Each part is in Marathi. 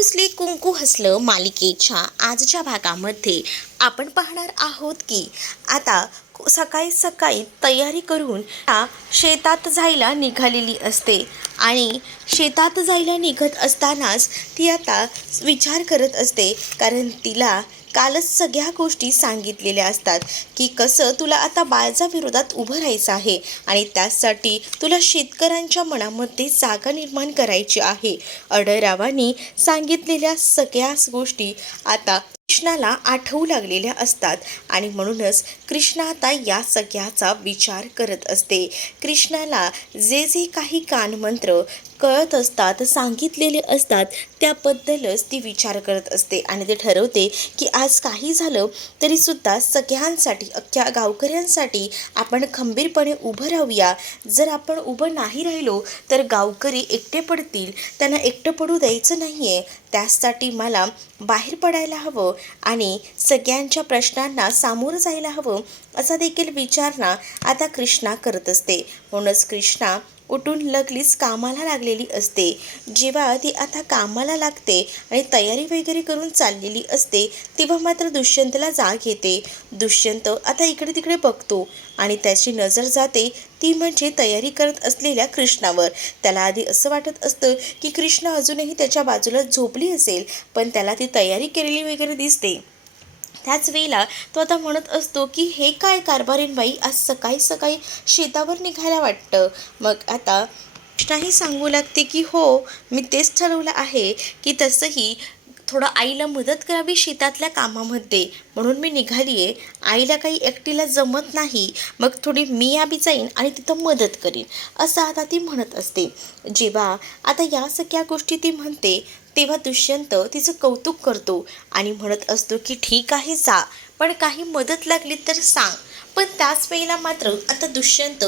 रुसली कुंकू हसलं मालिकेच्या आजच्या भागामध्ये आपण पाहणार आहोत की आता सकाळी सकाळी तयारी करून शेतात जायला निघालेली असते आणि शेतात जायला निघत असतानाच ती आता विचार करत असते, कारण तिला कालच सगळ्या गोष्टी सांगितलेल्या असतात की कसं तुला आता बाळाच्या विरोधात उभं राहायचं आहे आणि त्यासाठी तुला शेतकऱ्यांच्या मनामध्ये जागा निर्माण करायची आहे. अडरावांनी सांगितलेल्या सगळ्याच गोष्टी आता कृष्णाला आठवू लागलेल्या असतात आणि म्हणूनच कृष्णा आता या सगळ्याचा विचार करत असते. कृष्णाला जे जे काही कानमंत्र कळत असतात, सांगितलेले असतात, त्याबद्दलच ती विचार करत असते आणि ते ठरवते की आज काही झालं तरीसुद्धा सगळ्यांसाठी, अख्ख्या गावकऱ्यांसाठी आपण खंबीरपणे उभं राहूया. जर आपण उभं नाही राहिलो तर गावकरी एकटे पडतील, त्यांना एकटं पडू द्यायचं नाही आहे. त्यासाठी मला बाहेर पडायला हवं आणि सगळ्यांच्या प्रश्नांना सामोरं जायला हवं, असा देखील विचार ना आता कृष्णा करत असते. म्हणूनच कृष्णा उठून लगेच कामाला लागलेली असते. जेव्हा ती आता कामाला लागते आणि तयारी वगैरे करून चाललेली असते तेव्हा मात्र दुष्यंतला जाग येते. दुष्यंत आता इकडे तिकडे बघतो आणि त्याची नजर जाते ती म्हणजे तयारी करत असलेल्या कृष्णावर. त्याला आधी असं वाटत असतं की कृष्णा अजूनही त्याच्या बाजूला झोपली असेल, पण त्याला ती तयारी केलेली वगैरे दिसते. त्याच वेळेला तो आता म्हणत असतो की हे काय कारभारीण बाई, आज सकाळी सकाळी शेतावर निघायला वाटतं. मग आता कृष्णाही सांगू लागते की हो, मी तेच ठरवलं आहे की तसंही थोडं आईला मदत करावी शेतातल्या कामामध्ये, म्हणून मी निघाली आहे. आईला काही एकटीला जमत नाही, मग थोडी मी आधी जाईन आणि तिथं मदत करीन, असं आता ती म्हणत असते. जेव्हा आता या सगळ्या गोष्टी ती म्हणते तेव्हा दुष्यंत तिचं कौतुक करतो आणि म्हणत असतो की ठीक आहे जा, पण काही मदत लागली तर सांग. पण त्याच वेळेला मात्र आता दुष्यंत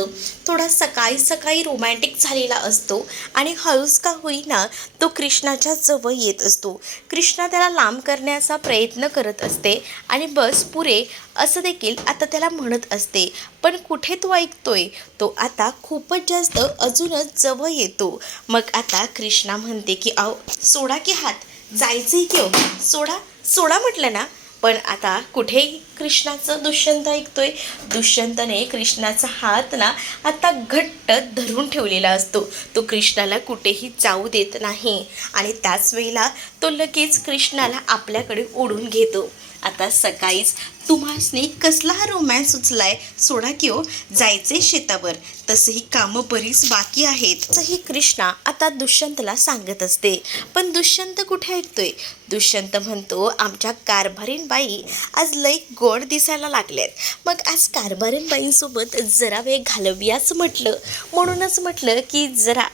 थोडा सकाळी सकाळी रोमॅन्टिक झालेला असतो आणि हळूच का होईना तो कृष्णाच्या जवळ येत असतो. कृष्णा त्याला लांब करण्याचा प्रयत्न करत असते आणि बस पुरे असं देखील आता त्याला म्हणत असते, पण कुठे तो ऐकतोय. तो आता खूपच जास्त अजूनच जवळ येतो. मग आता कृष्णा म्हणते की अहो सोडा की हात, जायचंय की, सोडा सोडा म्हटलं ना. पण आता कुठेही कृष्णाचं दुष्यंत ऐकतोय. दुष्यंतने कृष्णाचा हात ना आता घट्ट धरून ठेवलेला असतो. तो कृष्णाला कुठेही जाऊ देत नाही आणि त्याच वेळेला तो लगेच कृष्णाला आपल्याकडे ओढून घेतो. आता सकाळीच तुम्हासनी कसला हा रोमॅन्स उचलाय, सोडा की हो, जायचे शेतावर, तसंही कामं बरीच बाकी आहेत, असंही कृष्णा आता दुष्यंतला सांगत असते. पण दुष्यंत कुठे ऐकतोय. दुष्यंत म्हणतो आमच्या कारभारीण बाई आज लई गोड दिसायला लागल्यात, मग आज कारभारीण बाईंसोबत जरा वेळ घालवूयाच म्हटलं, म्हणूनच म्हटलं की जरा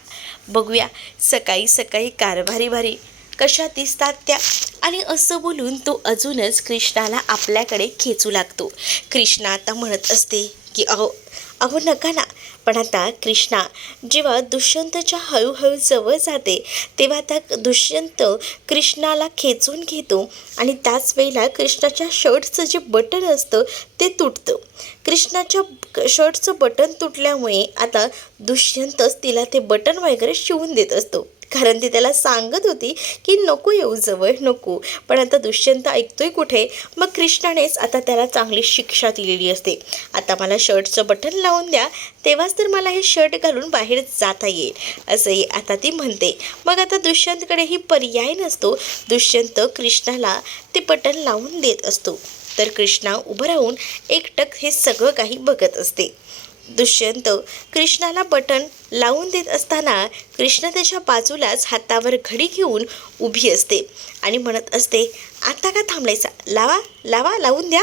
बघूया सकाळी सकाळी कारभारी भारी कशा दिसतात त्या. आणि असं बोलून तो अजूनच कृष्णाला आपल्याकडे खेचू लागतो. कृष्णा आता म्हणत असते की अहो अहो नका ना. पण आता कृष्णा जेव्हा दुष्यंतच्या हळूहळू जवळ जाते तेव्हा आता दुष्यंत कृष्णाला खेचून घेतो आणि त्याच वेळेला कृष्णाच्या शर्टचं जे बटन असतं ते तुटतं. कृष्णाच्या शर्टचं बटन तुटल्यामुळे आता दुष्यंतच तिला ते बटन वगैरे शिवून देत असतो, कारण ती त्याला सांगत होती की नको येऊ जवळ, नको. पण आता दुष्यंत ऐकतोय कुठे. मग कृष्णानेच आता त्याला चांगली शिक्षा दिलेली असते. आता मला शर्टचं बटन लावून द्या, तेव्हाच तर मला हे शर्ट घालून बाहेर जाता येईल, असंही आता ती म्हणते. मग आता दुष्यंतकडेही पर्याय नसतो. दुष्यंत कृष्णाला ते बटन लावून देत असतो, तर कृष्णा उभं राहून एकटक हे सगळं काही बघत असते. दुष्यंत कृष्णाला बटन लावून देत असताना कृष्ण त्याच्या बाजूलाच हातावर घडी घेऊन उभी असते आणि म्हणत असते आता का थांबलायचा, लावा लावा, लावून द्या.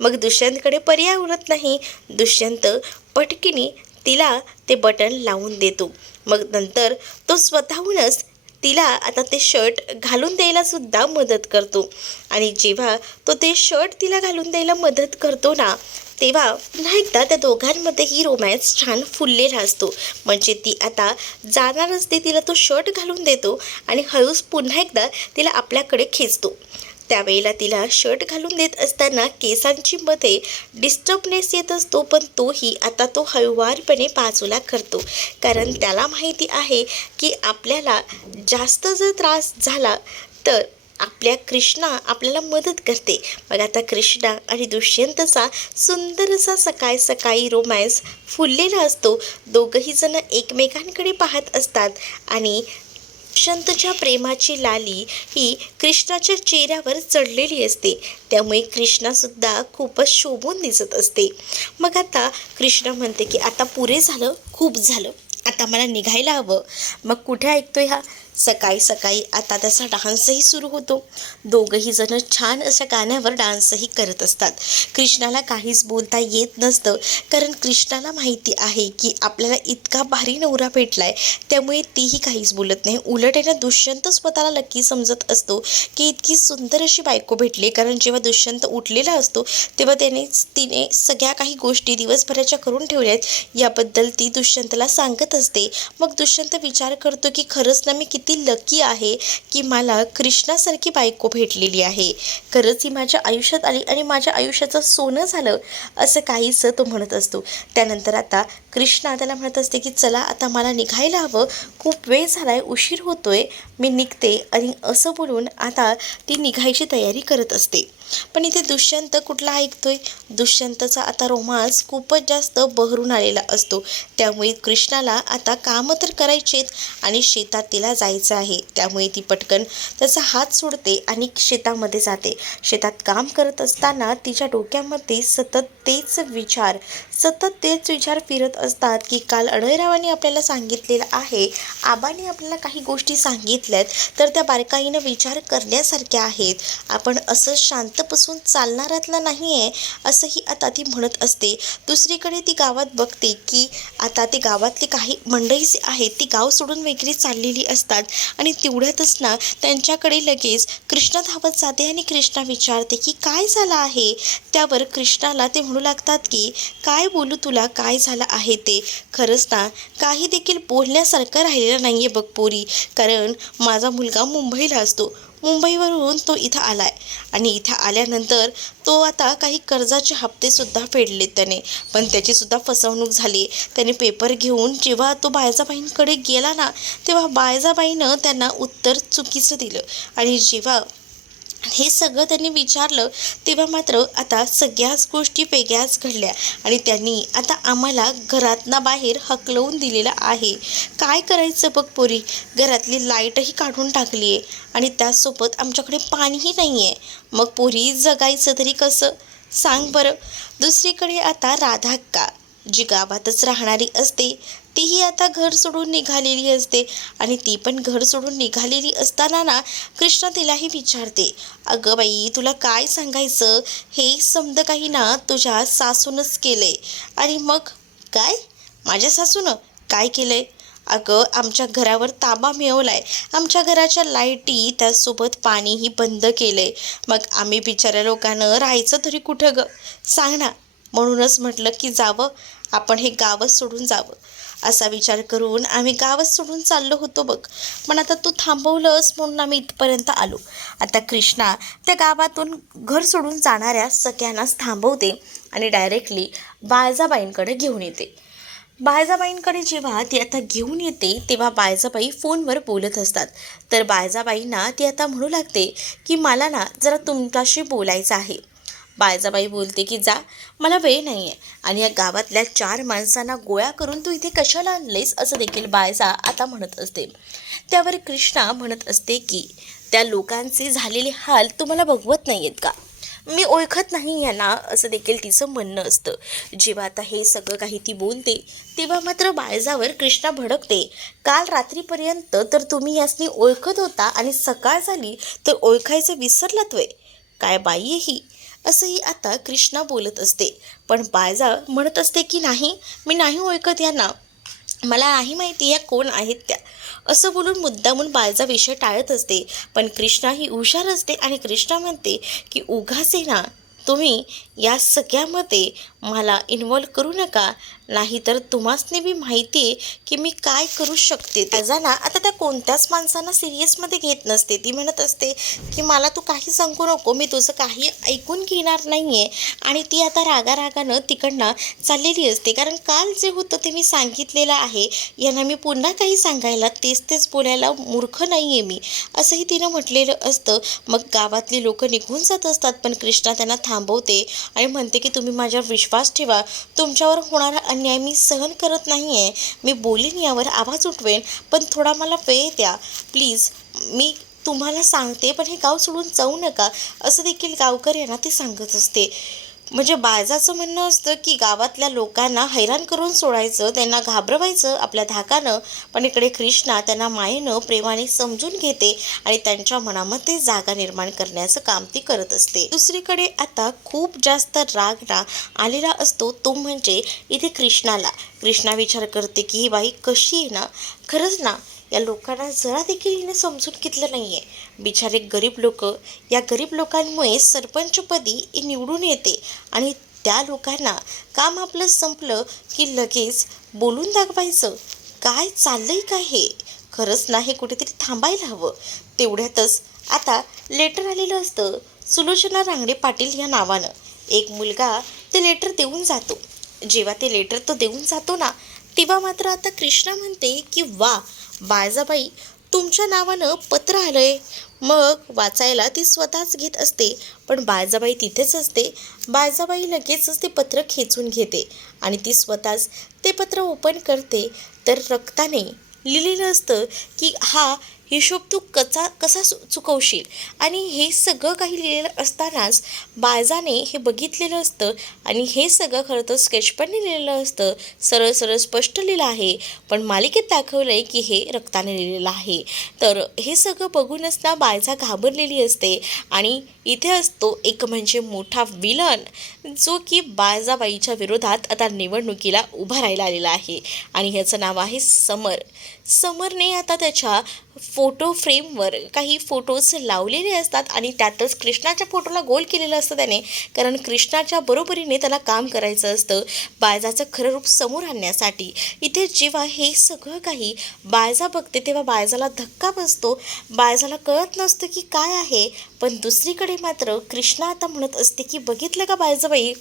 मग दुष्यंतकडे पर्याय उरत नाही. दुष्यंत पटकीने तिला ते बटन लावून देतो. मग नंतर तो स्वतःहूनच तिला आता ते शर्ट घालून द्यायला सुद्धा मदत करतो आणि जेव्हा तो ते शर्ट तिला घालून द्यायला मदत करतो ना, तेव्हा पुन्हा एकदा त्या दोघांमध्येही रोमॅन्स छान फुललेला असतो. म्हणजे ती आता जाणार असते, तिला तो शर्ट घालून देतो आणि हळूच पुन्हा एकदा तिला आपल्याकडे खेचतो. त्यावेळेला तिला शर्ट घालून देत असताना केसांची मध्ये डिस्टर्बनेस येत असतो, पण तोही आता तो हळुवारपणे बाजूला करतो, कारण त्याला माहिती आहे की आपल्याला जास्त जर त्रास झाला तर आपल्या कृष्णा आपल्याला मदत करते. मग आता कृष्णा आणि दुष्यंतचा सुंदर असा सकाळी सकाळी रोमॅन्स फुललेला असतो. दोघंही जण एकमेकांकडे पाहत असतात आणि दुष्यंतच्या प्रेमाची लाली ही कृष्णाच्या चेहऱ्यावर चढलेली असते, त्यामुळे कृष्णासुद्धा खूपच शोभून दिसत असते. मग आता कृष्णा म्हणते की आता पुरे झालं, खूप झालं, आता मला निघायला हवं. मग कुठे ऐकतोय हा, सकाळी सकाळी आता त्याचा डान्सही सुरू होतो. दोघंही जण छान अशा गाण्यावर डान्सही करत असतात. कृष्णाला काहीच बोलता येत नसतं, कारण कृष्णाला माहिती आहे की आपल्याला इतका भारी नवरा भेटलाय, त्यामुळे तीही काहीच बोलत नाही. उलट आहे ना, दुष्यंत स्वतःला लकी समजत असतो की इतकी सुंदर अशी बायको भेटली, कारण जेव्हा दुष्यंत उठलेला असतो तेव्हा तिने सगळ्या काही गोष्टी दिवसभराच्या करून ठेवल्या आहेत याबद्दल ती दुष्यंतला सांगत असते. मग दुष्यंत विचार करतो की खरंच ना, मी किती लकी आहे की मला कृष्णासारखी बायको भेटलेली आहे. खरंच ही माझ्या आयुष्यात आली आणि माझ्या आयुष्याचं सोनं झालं, असं काहीसं तो म्हणत असतो. त्यानंतर आता कृष्णा त्याला म्हणत असते की चला आता मला निघायला हवं, खूप वेळ झालाय, उशीर होतोय, मी निघते. आणि असं बोलून आता ती निघायची तयारी करत असते. पण इथे दुष्यंत कुठला ऐकतोय. दुष्यंतचा आता रोमांस खूपच जास्त बहरून आलेला असतो, त्यामुळे कृष्णाला आता कामं तर करायचेत आणि शेतात तिला जायचं आहे. त्यामुळे ती पटकन त्याचा हात सोडते आणि शेतामध्ये जाते. शेतात काम करत असताना तिच्या डोक्यामध्ये सतत तेच विचार फिरत असतात की काल अडयरावांनी आपल्याला सांगितलेलं आहे, आबांनी आपल्याला काही गोष्टी सांगितल्यात, तर त्या बारकाईनं विचार करण्यासारख्या आहेत. आपण असं शांत बसून चालणारातला नाही आहे, असंही आता ती म्हणत असते. दुसरीकडे ती गावात बघते की आता ती गावातली काही मंडळी आहेत ती गाव सोडून वगैरे चाललेली असतात आणि तेवढ्यातच ना त्यांच्याकडे लगेच कृष्णा धावत जाते आणि कृष्णा विचारते की काय झालं आहे. त्यावर कृष्णाला ते म्हणू लागतात की काय बोलू तुला, काय झालं आहे ते. खरंच ना, काही देखील बोलण्यासारखं राहिलेलं नाही आहे बघ पोरी, कारण माझा मुलगा मुंबईला असतो, मुंबईवरून तो इथं आलाय आणि इथं आल्यानंतर तो आता काही कर्जाचे हप्तेसुद्धा फेडले त्याने, पण त्याचीसुद्धा फसवणूक झाली. त्याने पेपर घेऊन जेव्हा तो बायजाबाईंकडे गेला ना, तेव्हा बायजाबाईनं त्यांना उत्तर चुकीचं दिलं आणि जेव्हा हे सगळं त्यांनी विचारलं तेव्हा मात्र आता सगळ्याच गोष्टी वेगळ्याच घडल्या आणि त्यांनी आता आम्हाला घरातनं बाहेर हकलवून दिलेलं आहे. काय करायचं बघ पोरी, घरातली लाईटही काढून टाकली आहे आणि त्याचसोबत आमच्याकडे पाणीही नाही आहे. मग पोरी जगायचं तरी कसं, सांग बरं. दुसरीकडे आता राधाक्का जी गावातच राहणारी असते तीही आता घर सोडून निघालेली असते आणि ती पण घर सोडून निघालेली असताना ना, कृष्णा तिलाही विचारते, अगं बाई तुला काय सांगायचं, हे समज काही ना तुझ्या सासूनच केलंय. आणि मग काय, माझ्या सासूनं काय केलंय. अगं आमच्या घरावर ताबा मिळवलाय, आमच्या घराच्या लाईटी त्यासोबत पाणीही बंद केलंय. मग आम्ही बिचाऱ्या लोकांना राहायचं तरी कुठं ग, सांग ना. म्हणूनच म्हटलं की जावं, आपण हे गावच सोडून जावं. असा विचार करून आम्ही गावच सोडून चाललो होतो बघ, पण आता तू थांबवलंस म्हणून आम्ही इथपर्यंत आलो. आता कृष्णा त्या गावातून घर सोडून जाणाऱ्या सगळ्यांनाच थांबवते आणि डायरेक्टली बाळजाबाईंकडे घेऊन येते. बाळजाबाईंकडे जेव्हा ती आता घेऊन येते तेव्हा बाळजाबाई फोनवर बोलत असतात. तर बाळजाबाईंना ती आता म्हणू लागते की मला ना जरा तुमच्याशी बोलायचं आहे. बाळजाबाई बोलते की जा, मला वेळ नाही आहे आणि या गावातल्या 4 माणसांना गोळा करून तू इथे कशाला आणलेस, असं देखील बाळजा आता म्हणत असते. त्यावर कृष्णा म्हणत असते की त्या लोकांचे झालेले हाल तुम्हाला बघवत नाही आहेत का, मी ओळखत नाही यांना, असं देखील तिचं म्हणणं असतं. जेव्हा आता हे सगळं काही ती बोलते तेव्हा मात्र बाळजावर कृष्णा भडकते. काल रात्रीपर्यंत तर तुम्ही यासनी ओळखत होता आणि सकाळ झाली तर ओळखायचं विसरलात वय, काय बाई आहे ही, असंही आता कृष्णा बोलत असते. पण बाळजा म्हणत असते की नाही, मी नाही ओळखत यांना, मला नाही माहिती या कोण आहेत त्या, असं बोलून मुद्दामून बाळजा विषय टाळत असते. पण कृष्णा ही हुशार असते आणि कृष्णा म्हणते की उगाच आहे ना तुम्ही या सगळ्यामध्ये मला इन्व्हॉल्व करू नका, नाहीतर तुम्हासनी बी माहिती आहे की मी काय करू शकते. ना आता त्या कोणत्याच माणसांना सिरियसमध्ये घेत नसते. ती म्हणत असते की मला तू काही सांगू नको, मी तुझं काही ऐकून घेणार नाही आहे. आणि ती आता रागारागानं तिकडनं चाललेली असते. कारण काल जे होतं ते मी सांगितलेलं आहे. यांना मी पुन्हा काही सांगायला, तेच तेच बोलायला मूर्ख नाही आहे मी, असंही तिनं म्हटलेलं असतं. मग गावातली लोक निघून जात असतात, पण कृष्णा त्यांना थांबवते आणि म्हणते की तुम्ही माझ्यावर विश्वास ठेवा, तुमच्यावर होणारा अन्याय मी सहन करत नाही आहे. मी बोलीन, यावर आवाज उठवेन, पण थोडा मला वेळ द्या प्लीज. मी तुम्हाला सांगते, पण हे गाव सोडून जाऊ नका, असं देखील गावकऱ्यांना ती सांगत असते. म्हणजे बायजाचं म्हणणं असतं की गावातल्या लोकांना हैराण करून सोडायचं, त्यांना घाबरवायचं आपल्या धाकानं. पण इकडे कृष्णा त्यांना मायेनं, प्रेमाने समजून घेते आणि त्यांच्या मनामध्ये जागा निर्माण करण्याचं काम ती करत असते. दुसरीकडे आता खूप जास्त राग ना आलेला असतो, तो म्हणजे इथे कृष्णाला. कृष्णा विचार करते की ही बाई कशी आहे ना, खरंच ना या लोकांना जरा देखील हिने समजून घेतलं नाही आहे. बिचारे गरीब लोक, या गरीब लोकांमुळे सरपंचपदी ही निवडून येते आणि त्या लोकांना काम आपलं संपलं की लगेच बोलून दाखवायचं. काय चाललंय काय हे? खरंच ना हे कुठेतरी थांबायला हवं. तेवढ्यातच आता लेटर आलेलं असतं सुलोचना रांगडे पाटील या नावानं. एक मुलगा ते लेटर देऊन जातो. जेव्हा ते लेटर तो देऊन जातो ना, तेव्हा मात्र आता कृष्णा म्हणते की वा बाळजाबाई, तुमच्या नावानं पत्र आलंय. मग वाचायला ती स्वतःच घेत असते, पण बाळजाबाई तिथेच असते. बाळजाबाई लगेचच ते पत्र खेचून घेते आणि ती स्वतःच ते पत्र ओपन करते. तर रक्ताने लिहिलेलं असतं की हा हिशोब तू कसा चुकवशील. आणि हे सगळं काही लिहिलेलं असतानाच बाळजाने हे बघितलेलं असतं आणि हे सगळं खरं तर स्केचपेनने लिहिलेलं असतं. सरळ सरळ स्पष्ट लिहिलं आहे, पण मालिकेत दाखवलं आहे की हे रक्ताने लिहिलेलं आहे. तर हे सगळं बघूनच ना बाळजा घाबरलेली असते आणि इथे असतो एक म्हणजे मोठा विलन, जो की बाळजाबाईच्या विरोधात आता निवडणुकीला उभा राहायला आलेला आहे आणि ह्याचं नाव आहे समर. समरने आता त्याच्या फोटो फ्रेमवर काही फोटोज लावलेले असतात आणि त्यातच कृष्णाच्या फोटोला गोल केलेलं असतं त्याने, कारण कृष्णाच्या बरोबरीने त्याला काम करायचं असतं बाळजाचं खरं रूप समोर आणण्यासाठी. इथे जेव्हा हे सगळं काही बाळजा बघते तेव्हा बाळजाला धक्का बसतो. बाळजाला कळत नसतं की काय आहे, पण दुसरीकडे मात्र कृष्णा आता म्हणत असते की बघितलं का बाळजाबाई,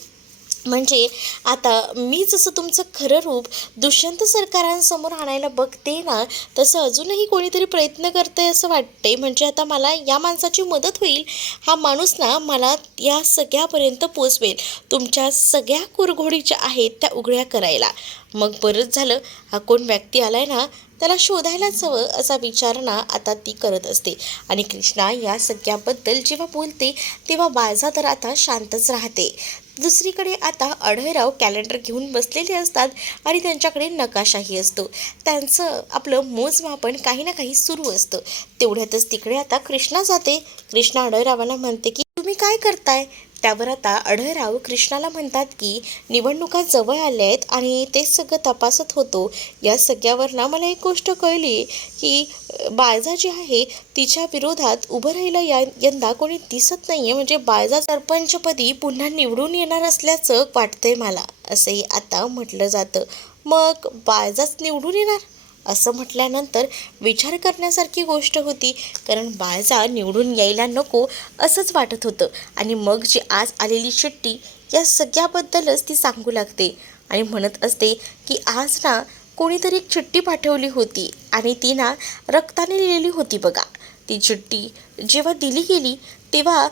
म्हणजे आता मी जसं तुमचं खरं रूप दुष्यंत सरकारांसमोर आणायला बघते ना, तसं अजूनही कोणीतरी प्रयत्न करतंय असं वाटते. म्हणजे आता मला या माणसाची मदत होईल. हा माणूस ना मला या सगळ्यापर्यंत पोचवेल, तुमच्या सगळ्या कुरघोडीच्या आहेत त्या उघड्या करायला. मग बरंच झालं हा कोण व्यक्ती आलाय ना, त्याला शोधायलाच हवं असा विचार ना आता ती करत असते. आणि कृष्णा या सगळ्याबद्दल जेव्हा बोलते तेव्हा बाळजा तर आता शांतच राहते. दुसरीकडे आता अढळराव कॅलेंडर घेऊन बसलेले असतात आणि त्यांच्याकडे नकाशाही असतो. त्यांचं आपलं मोजमापन काही ना काही सुरू असतं. तेवढ्यातच तिकडे आता कृष्णा जाते. कृष्णा अढळरावांना म्हणते की तुम्ही काय करताय. त्यावर आता अढळराव कृष्णाला म्हणतात की निवडणुका जवळ आल्या आहेत आणि ते सगळं तपासत होतो. या सगळ्यावर ना मला एक गोष्ट कळली की बाळजा जी आहे तिच्या विरोधात उभं राहिलं यंदा कोणी दिसत नाहीये. म्हणजे बाळजा सरपंचपदी पुन्हा निवडून येणार असल्याचं वाटतंय मला, असंही आता म्हटलं जातं. मग बाळजाच निवडून येणार असं म्हटल्यानंतर विचार करण्यासारखी गोष्ट होती, कारण बाळजा निवडून यायला नको असंच वाटत होतं. आणि मग जी आज आलेली चिठ्ठी या सगळ्याबद्दलच ती सांगू लागते आणि म्हणत असते की आज ना कोणीतरी एक चिठ्ठी पाठवली होती आणि ती ना रक्ताने लिहिलेली होती बघा. ती चिठ्ठी जेव्हा दिली गेली तेव्हा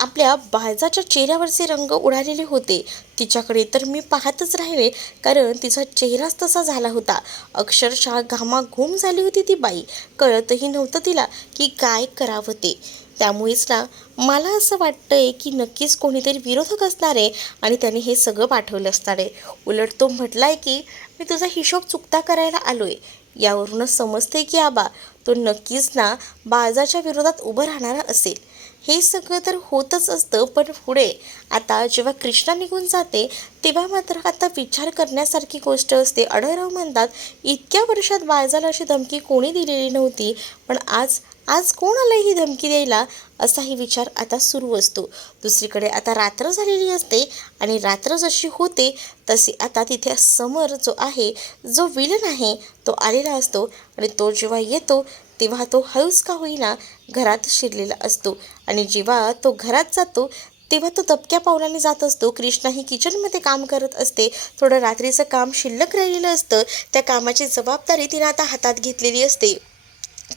आपल्या बाळजाच्या चेहऱ्यावरचे रंग उडालेले होते. तिच्याकडे तर मी पाहतच राहिले, कारण तिचा चेहराच तसा झाला होता. अक्षरशः घामाघूम झाली होती ती बाई. कळतही नव्हतं तिला की काय करावं ते. त्यामुळेच ना मला असं वाटतंय की नक्कीच कोणीतरी विरोधक असणार आहे आणि त्याने हे सगळं पाठवलं असणार आहे. उलट तो म्हटलाय की मी तुझा हिशोब चुकता करायला आलोय. यावरूनच समजते की आबा तो नक्कीच ना बाळजाच्या विरोधात उभं राहणारा असेल. हे सगळं तर होतच असतं, पण पुढे आता जेव्हा कृष्णा निघून जाते तेव्हा मात्र आता विचार करण्यासारखी गोष्ट असते. अढळराव म्हणतात इतक्या वर्षात बाळजाला अशी धमकी कोणी दिलेली नव्हती, पण आज आज कोण आलं ही धमकी द्यायला, असाही विचार आता सुरू असतो. दुसरीकडे आता रात्र झालेली असते आणि रात्र जशी होते तशी आता तिथे समर जो आहे, जो विलन आहे, तो आलेला असतो आणि तो जेव्हा येतो तेव्हा तो हळूच का होईना घरात शिरलेला असतो आणि जेव्हा तो घरात जातो तेव्हा तो दबक्या पावलाने जात असतो. कृष्णा ही किचनमध्ये काम करत असते. थोडं रात्रीचं काम शिल्लक राहिलेलं असतं. त्या कामाची जबाबदारी तिने आता हातात घेतलेली असते.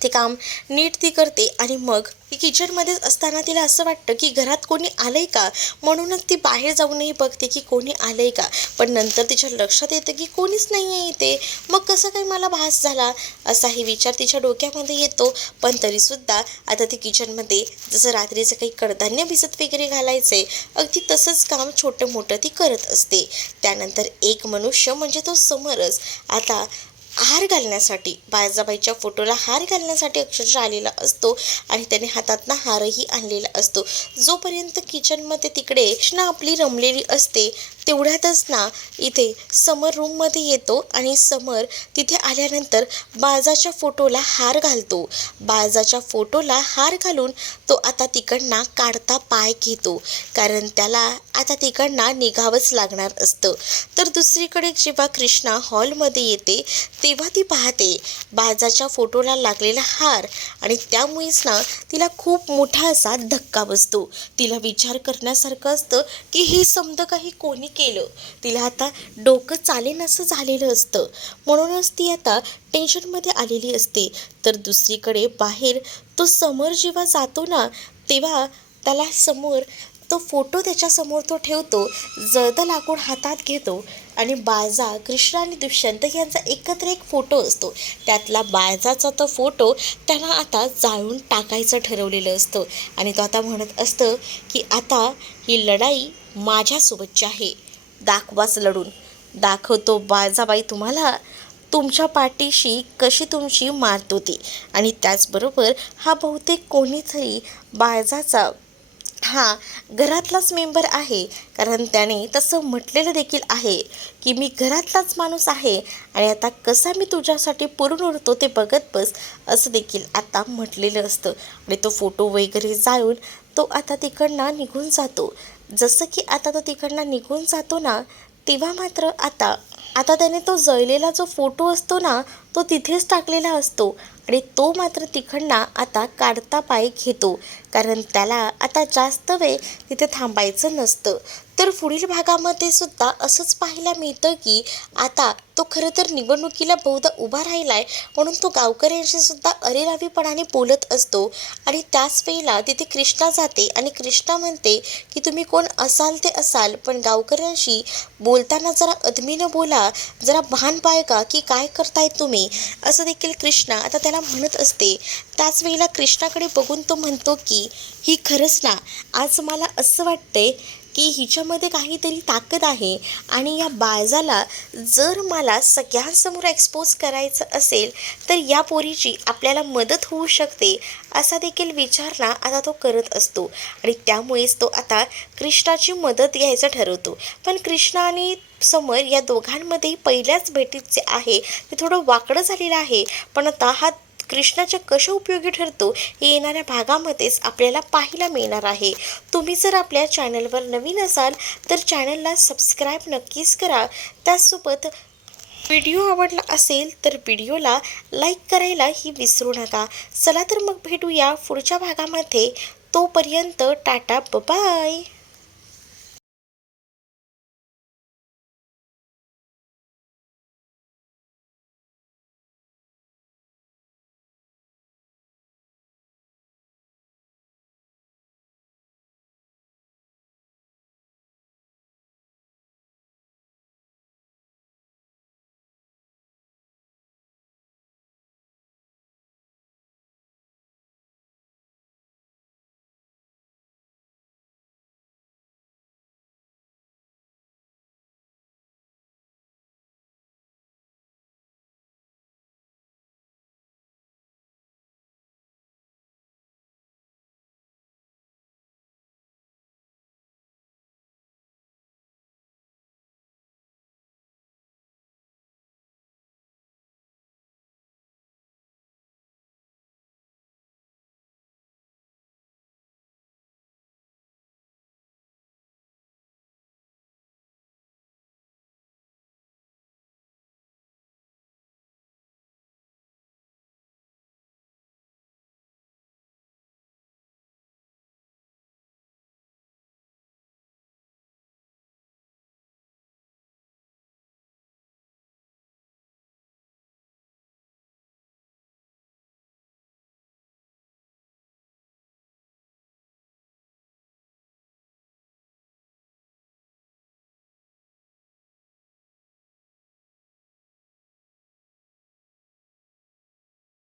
ते काम नीट ती करते आणि मग ती किचनमध्येच असताना तिला असं वाटतं की घरात कोणी आलंय का, म्हणूनच ती बाहेर जाऊनही बघते की कोणी आलंय का. पण नंतर तिच्या लक्षात येतं की कोणीच नाही आहे इथे. मग कसं काय मला भास झाला, असाही विचार तिच्या डोक्यामध्ये येतो. पण तरीसुद्धा आता ती किचनमध्ये जसं रात्रीचं काही कडधान्य भिजत वगैरे घालायचंय, अगदी तसंच काम छोटं मोठं ती करत असते. त्यानंतर एक मनुष्य म्हणजे तो समरच आता हार घालण्यासाठी, बायजाबाईच्या फोटोला हार घालण्यासाठी अक्षरशः आलेला असतो आणि त्याने हातातनं हारही आणलेला असतो. जोपर्यंत किचनमध्ये तिकडे कृष्णा आपली रमलेली असते तेवढ्यातच ना इथे समर रूममध्ये येतो आणि समर तिथे आल्यानंतर बाळजाच्या फोटोला हार घालतो. बाळजाच्या फोटोला हार घालून तो आता तिकडनं काढता पाय घेतो, कारण त्याला आता तिकडनं निघावंच लागणार असतं. तर दुसरीकडे जेव्हा कृष्णा हॉलमध्ये येते तेव्हा ती पाहते बाळजाच्या फोटोला लागलेला हार आणि त्यामुळेच ना तिला खूप मोठा असा धक्का बसतो. तिला विचार करण्यासारखं असतं की हे समजा काही कोणी केलं. तिला आता डोकं चालेन असं झालेलं असतं, म्हणूनच ती आता टेन्शनमध्ये आलेली असते. तर दुसरीकडे बाहेर तो समोर जेव्हा जातो ना तेव्हा त्याला समोर तो फोटो त्याच्यासमोर तो ठेवतो, जळतं लाकूड हातात घेतो आणि बाळजा, कृष्ण आणि दुष्यंत यांचा एकत्र एक फोटो असतो. त्यातला बाळजाचा तो फोटो त्याला आता जाळून टाकायचं ठरवलेलं असतं आणि तो आता म्हणत असतं की आता ही लढाई माझ्यासोबतची आहे, दाखवाच लढून, दाखवतो बाळजाबाई तुम्हाला तुमच्या पाठीशी कशी तुमची मारत होती. आणि त्याचबरोबर हा बहुतेक कोणीतरी बाळजाचा हा घरातलाच मेंबर आहे, कारण त्याने तसं म्हटलेलं देखील आहे की मी घरातलाच माणूस आहे आणि आता कसा मी तुझ्यासाठी पुरून उरतो ते बघत बस, असं देखील आता म्हटलेलं असतं. आणि तो फोटो वगैरे जाळून तो आता तिकडनं निघून जातो. जसं की आता तो तिकडनं निघून जातो ना तेव्हा मात्र आता आता त्याने तो जळलेला जो फोटो असतो ना तो तिथेच टाकलेला असतो आणि तो मात्र तिकडनं आता काढता पाय घेतो, कारण त्याला आता जास्त वेळ तिथे थांबायचं नसतं. तर पुढील भागामध्ये सुद्धा असंच पाहायला मिळतं की आता तो खरं तर निवडणुकीला बहुधा उभा राहिला आहे, म्हणून तो गावकऱ्यांशी सुद्धा अरेरावीपणाने बोलत असतो. आणि त्याच वेळेला तिथे कृष्णा जाते आणि कृष्णा म्हणते की तुम्ही कोण असाल ते असाल, पण गावकऱ्यांशी बोलताना जरा अदमीनं बोला, जरा भान बाळगा की काय करताय तुम्ही, असं देखील कृष्णा आता त्याला म्हणत असते. त्याच वेळेला कृष्णाकडे बघून तो म्हणतो की ही खरंच ना, आज मला असं वाटतंय की हिच्यामध्ये काहीतरी ताकद आहे आणि या बाळजाला जर मला सगळ्यांसमोर एक्सपोज करायचं असेल तर या पोरीची आपल्याला मदत होऊ शकते, असा देखील विचार ना आता तो करत असतो. आणि त्यामुळेच तो आता कृष्णाची मदत घ्यायचं ठरवतो. पण कृष्णा आणि समर या दोघांमध्ये पहिल्याच भेटीत जे आहे ते थोडं वाकडं झालेलं आहे, पण आता हा कृष्णाच्या कशा उपयोगी ठरतो हे येणाऱ्या भागामध्येच आपल्याला पाहायला मिळणार आहे. तुम्ही जर आपल्या चॅनलवर नवीन असाल तर चॅनलला सबस्क्राईब नक्कीच करा. त्याचसोबत व्हिडिओ आवडला असेल तर व्हिडिओला लाईक करायलाही विसरू नका. चला तर मग भेटूया पुढच्या भागामध्ये. तोपर्यंत टाटा बाय.